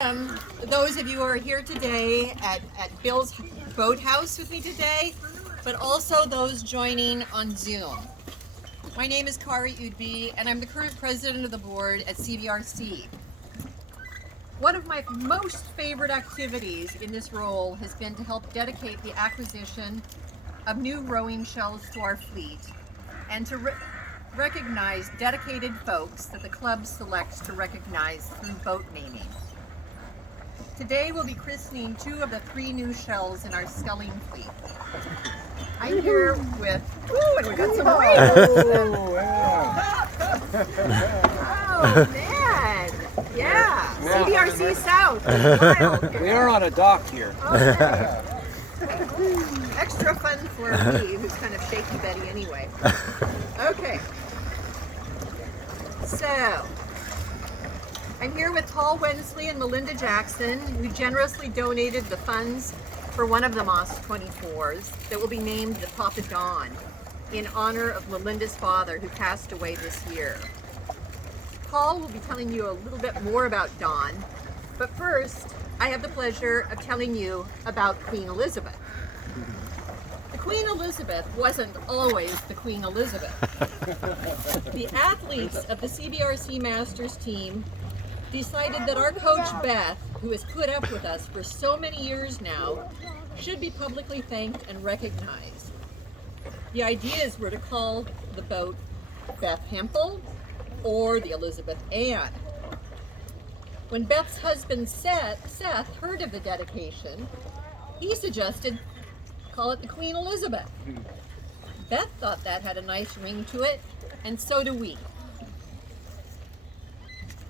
Those of you who are here today at Bill's Boathouse with me today, but also those joining on Zoom. My name is Kari Udby, and I'm the current president of the board at CBRC. One of my most favorite activities in this role has been to help dedicate the acquisition of new rowing shells to our fleet and to recognize dedicated folks that the club selects to recognize through boat naming. Today we'll be christening 2 of the 3 new shells in our sculling fleet. I'm here with, and we got some whales. Oh man, yeah, CBRC South is wild here. We are on a dock here. Okay. Extra fun for me, who's kind of shaky Betty anyway. Okay, so I'm here with Paul Wensley and Melinda Jackson, who generously donated the funds for one of the Moss 24s that will be named the Papa Don in honor of Melinda's father, who passed away this year. Paul will be telling you a little bit more about Don, but first I have the pleasure of telling you about Queen Elizabeth. The Queen Elizabeth wasn't always the Queen Elizabeth. The athletes of the CBRC Masters team decided that our coach Beth, who has put up with us for so many years now, should be publicly thanked and recognized. The ideas were to call the boat Beth Hempel or the Elizabeth Ann. When Beth's husband Seth heard of the dedication, he suggested call it the Queen Elizabeth. Beth thought that had a nice ring to it, and so do we.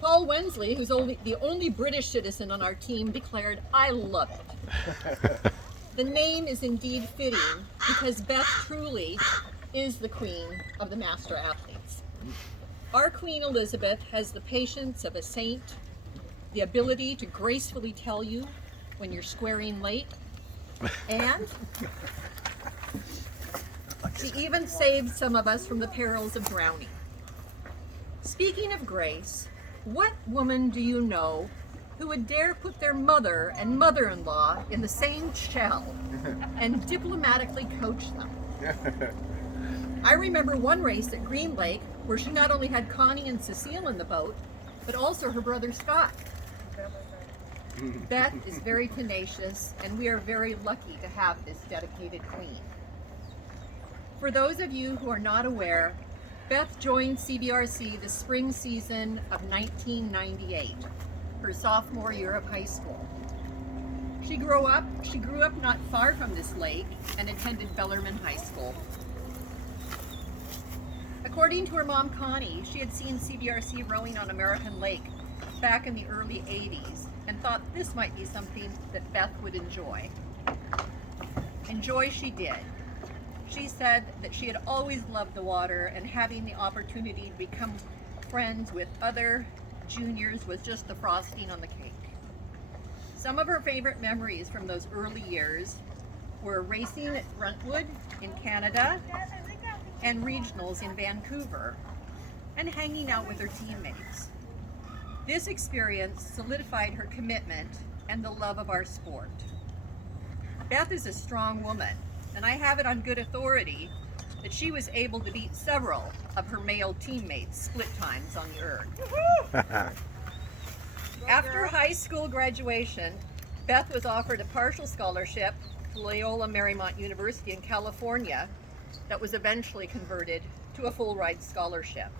Paul Wensley, who's the only British citizen on our team, declared, "I love it." The name is indeed fitting because Beth truly is the queen of the master athletes. Our Queen Elizabeth has the patience of a saint, the ability to gracefully tell you when you're squaring late, and she even saved some of us from the perils of drowning. Speaking of grace, what woman do you know who would dare put their mother and mother-in-law in the same shell and diplomatically coach them? I remember one race at Green Lake where she not only had Connie and Cecile in the boat, but also her brother Scott. Beth is very tenacious, and we are very lucky to have this dedicated queen. For those of you who are not aware, Beth joined CBRC the spring season of 1998, her sophomore year of high school. She grew up not far from this lake and attended Bellarmine High School. According to her mom Connie, she had seen CBRC rowing on American Lake back in the early 80s and thought this might be something that Beth would enjoy. Enjoy she did. She said that she had always loved the water, and having the opportunity to become friends with other juniors was just the frosting on the cake. Some of her favorite memories from those early years were racing at Brentwood in Canada and regionals in Vancouver, and hanging out with her teammates. This experience solidified her commitment and the love of our sport. Beth is a strong woman, and I have it on good authority that she was able to beat several of her male teammates split times on the erg. After high school graduation, Beth was offered a partial scholarship to Loyola Marymount University in California that was eventually converted to a full-ride scholarship.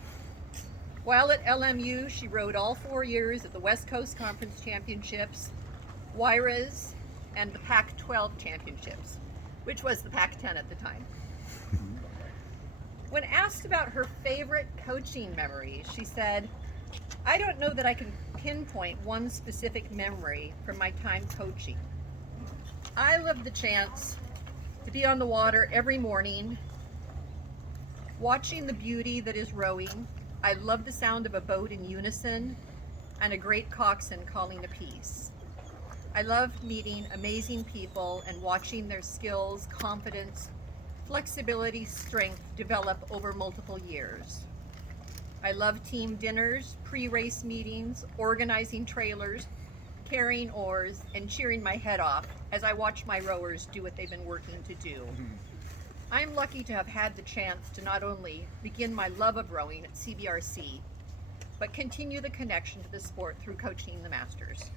While at LMU, she rowed all 4 years at the West Coast Conference Championships, WIRAs, and the Pac-12 Championships, which was the Pac-10 at the time. When asked about her favorite coaching memories, she said, "I don't know that I can pinpoint one specific memory from my time coaching. I love the chance to be on the water every morning, watching the beauty that is rowing. I love the sound of a boat in unison and a great coxswain calling a piece. I love meeting amazing people and watching their skills, confidence, flexibility, strength develop over multiple years. I love team dinners, pre-race meetings, organizing trailers, carrying oars, and cheering my head off as I watch my rowers do what they've been working to do. I'm lucky to have had the chance to not only begin my love of rowing at CBRC, but continue the connection to the sport through coaching the masters.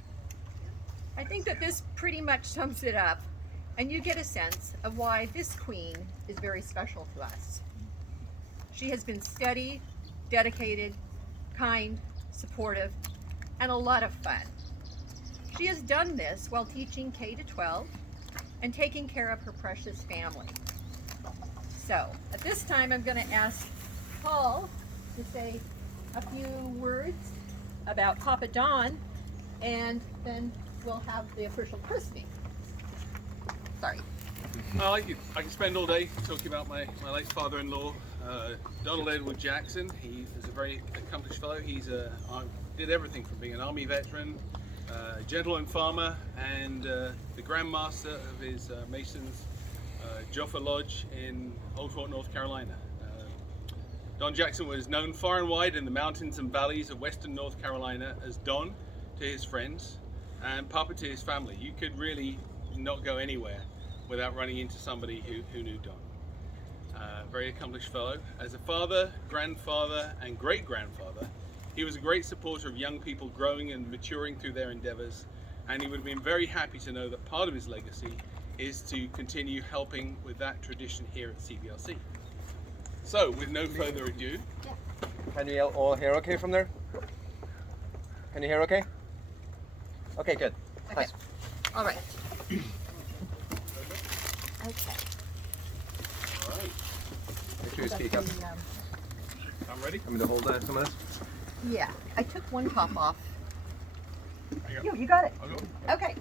I think that this pretty much sums it up, and you get a sense of why this queen is very special to us. She has been steady, dedicated, kind, supportive, and a lot of fun. She has done this while teaching K-12 and taking care of her precious family. So, at this time, I'm going to ask Paul to say a few words about Papa Don, and then we'll have the official christening. Sorry. Well, I could spend all day talking about my late father-in-law, Donald Edward Jackson. He is a very accomplished fellow. Did everything from being an army veteran, gentleman farmer, and the Grand Master of his Masons, Joffa Lodge in Old Fort, North Carolina. Don Jackson was known far and wide in the mountains and valleys of western North Carolina as Don to his friends and Papa to his family. You could really not go anywhere without running into somebody who knew Don. Very accomplished fellow. As a father, grandfather, and great-grandfather, he was a great supporter of young people growing and maturing through their endeavors, and he would have been very happy to know that part of his legacy is to continue helping with that tradition here at CBRC. So, with no further ado... Can you all hear okay from there? Can you hear okay? Okay, good. Okay. Thanks. All right. Okay. Make sure you speak up. I'm ready? I'm going to hold some of this. Yeah, I took one top off. There you go. You got it. I'll go. Okay.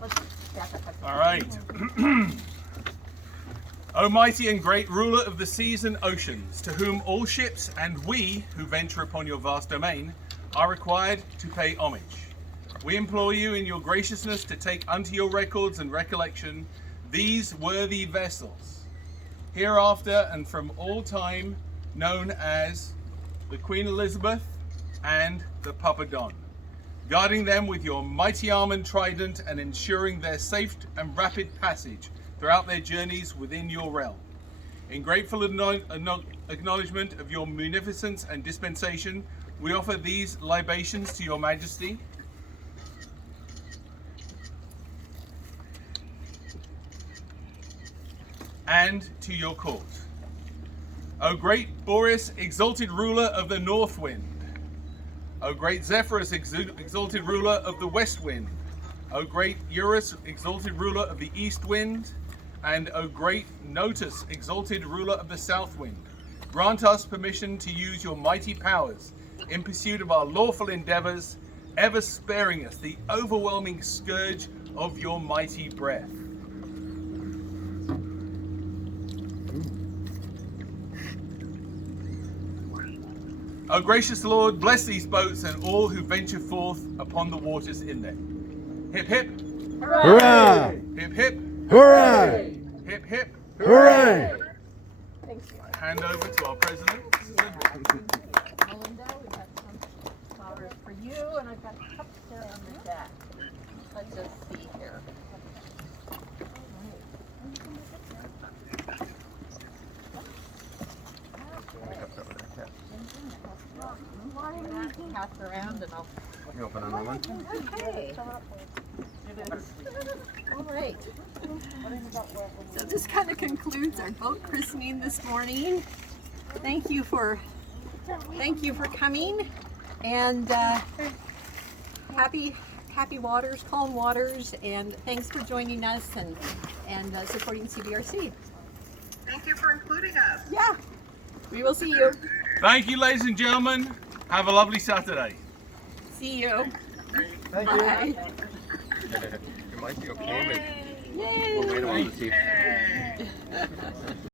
Let's back up. All right. O mighty and great ruler of the seas and oceans, to whom all ships and we who venture upon your vast domain are required to pay homage. We implore you in your graciousness to take unto your records and recollection these worthy vessels, hereafter and from all time known as the Queen Elizabeth and the Papa Don, guarding them with your mighty arm and trident and ensuring their safe and rapid passage throughout their journeys within your realm. In grateful acknowledgement of your munificence and dispensation, we offer these libations to your majesty. And to your court. O great Boreas, exalted ruler of the north wind. O great Zephyrus, exalted ruler of the west wind. O great Eurus, exalted ruler of the east wind. And O great Notus, exalted ruler of the south wind. Grant us permission to use your mighty powers in pursuit of our lawful endeavors, ever sparing us the overwhelming scourge of your mighty breath. O gracious Lord, bless these boats and all who venture forth upon the waters in them. Hip hip. Hooray! Hip hip. Hooray! Hip hip. Hooray! Thank you. Hand over to our president. Melinda, we've got some flowers for you, and I've got cups there on the deck. Let's just see here. Pass around and I'll... You open another one? Okay. All right. So this kind of concludes our boat christening this morning. Thank you for coming, and happy waters, calm waters, and thanks for joining us and supporting CBRC. Thank you for including us. Yeah, we will see you. Thank you, ladies and gentlemen. Have a lovely Saturday. See you. Thank Bye. you. You might be okay, but Yay. we'll wait a while to see.